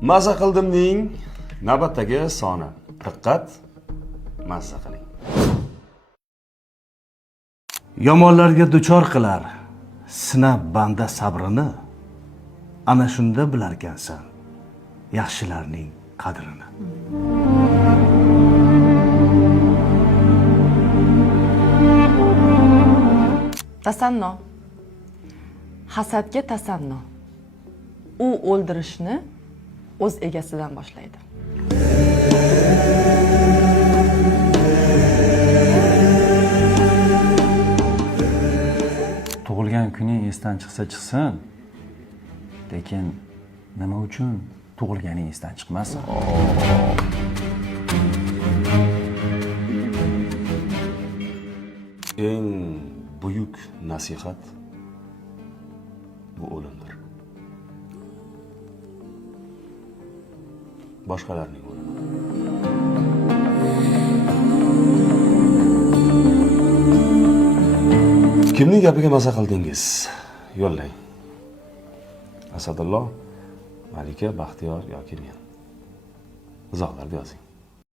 Maza qildimning navbatdagi soni. Diqqat, mazza qiling. Yomonlarga duchor qilar sinab banda sabrini, ana shunda bilarkansan yaxshilarning qadrini. Tasanno. Hasadga tasanno. U o'ldirishni o'z egasidan boshlaydi. Tug'ilgan kuning esdan chiqsa chiqsin, lekin nima uchun tug'ilganing esdan chiqmasin? Eng buyuk nasihat bu o'limdir. Boshqalarning o'limi. Kimning gapiga maza qildingiz? Yo'llang. Asadullo, Malika, Baxtiyor yoki men. Izohlarda yozing.